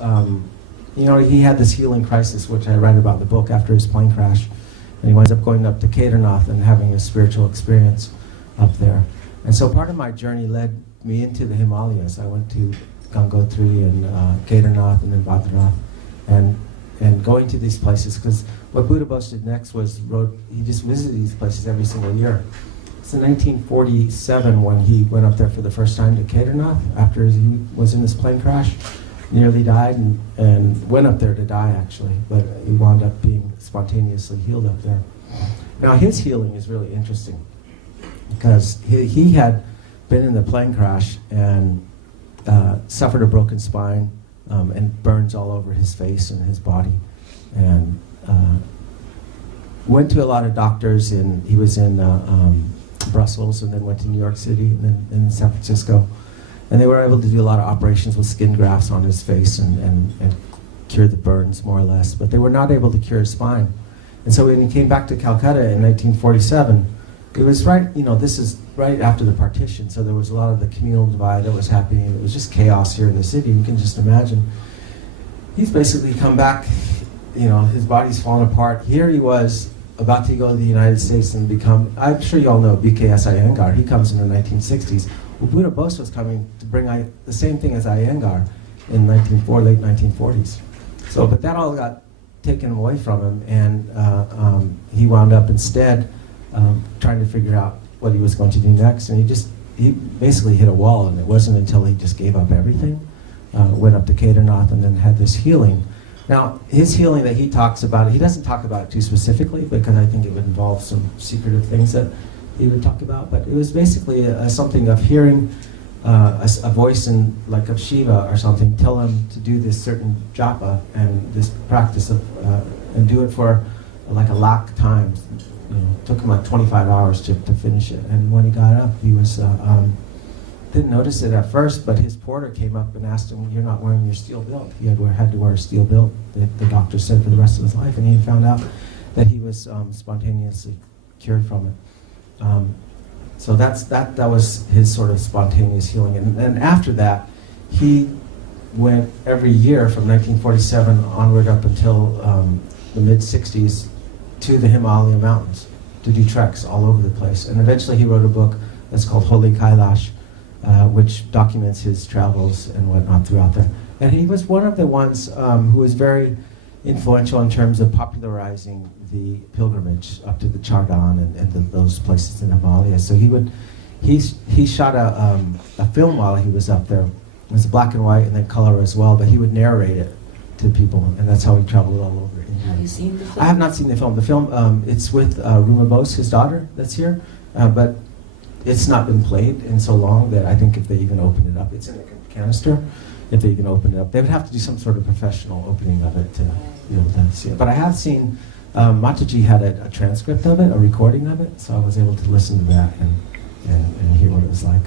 You know, he had this healing crisis, which I read about in the book after his plane crash. And he winds up going up to Kedarnath and having a spiritual experience up there. And so part of my journey led me into the Himalayas. I went to Gangotri and Kedarnath and then Badrinath. And going to these places, because what Buddha Bose did next was he just visited these places every single year. It's in 1947 when he went up there for the first time to Kedarnath after he was in this plane crash. Nearly died and went up there to die actually, but he wound up being spontaneously healed up there. Now his healing is really interesting because he had been in the plane crash and suffered a broken spine and burns all over his face and his body, and went to a lot of doctors. He was in Brussels and then went to New York City and then in San Francisco. And they were able to do a lot of operations with skin grafts on his face and cure the burns, more or less. But they were not able to cure his spine. And so when he came back to Calcutta in 1947, it was this is right after the partition. So there was a lot of the communal divide that was happening. It was just chaos here in the city. You can just imagine. He's basically come back, his body's fallen apart. Here he was about to go to the United States and become, I'm sure you all know BKS Iyengar. He comes in the 1960s. Well, Buddha Bose was coming to bring the same thing as Iyengar in late 1940s. So, but that all got taken away from him, and he wound up instead trying to figure out what he was going to do next. And he basically hit a wall, and it wasn't until he just gave up everything, went up to Kedarnath, and then had this healing. Now, his healing that he talks about, he doesn't talk about it too specifically because I think it would involve some secretive things that he would talk about, but it was basically something of hearing a voice like of Shiva or something tell him to do this certain japa and this practice of and do it for like a lakh times. It took him like 25 hours to finish it. And when he got up, he was didn't notice it at first, but his porter came up and asked him, "You're not wearing your steel belt." He had to wear a steel belt. The doctor said for the rest of his life, and he found out that he was spontaneously cured from it. So that was his sort of spontaneous healing. And after that, he went every year from 1947 onward up until the mid-60s to the Himalaya mountains to do treks all over the place. And eventually he wrote a book that's called Holy Kailas, which documents his travels and whatnot throughout there. And he was one of the ones who was very influential in terms of popularizing the pilgrimage up to the Chardhan and those places in the Himalayas. So he shot a film while he was up there. It was black and white and then color as well, but he would narrate it to people, and that's how he traveled all over India. Have you seen the film? I have not seen the film. The film, it's with Ruma Bose, his daughter, that's here, but it's not been played in so long that I think if they even open it up, it's in a canister. If they even open it up, they would have to do some sort of professional opening of it to be able to see it. But I have seen, Mataji had a transcript of it, a recording of it, so I was able to listen to that and hear what it was like.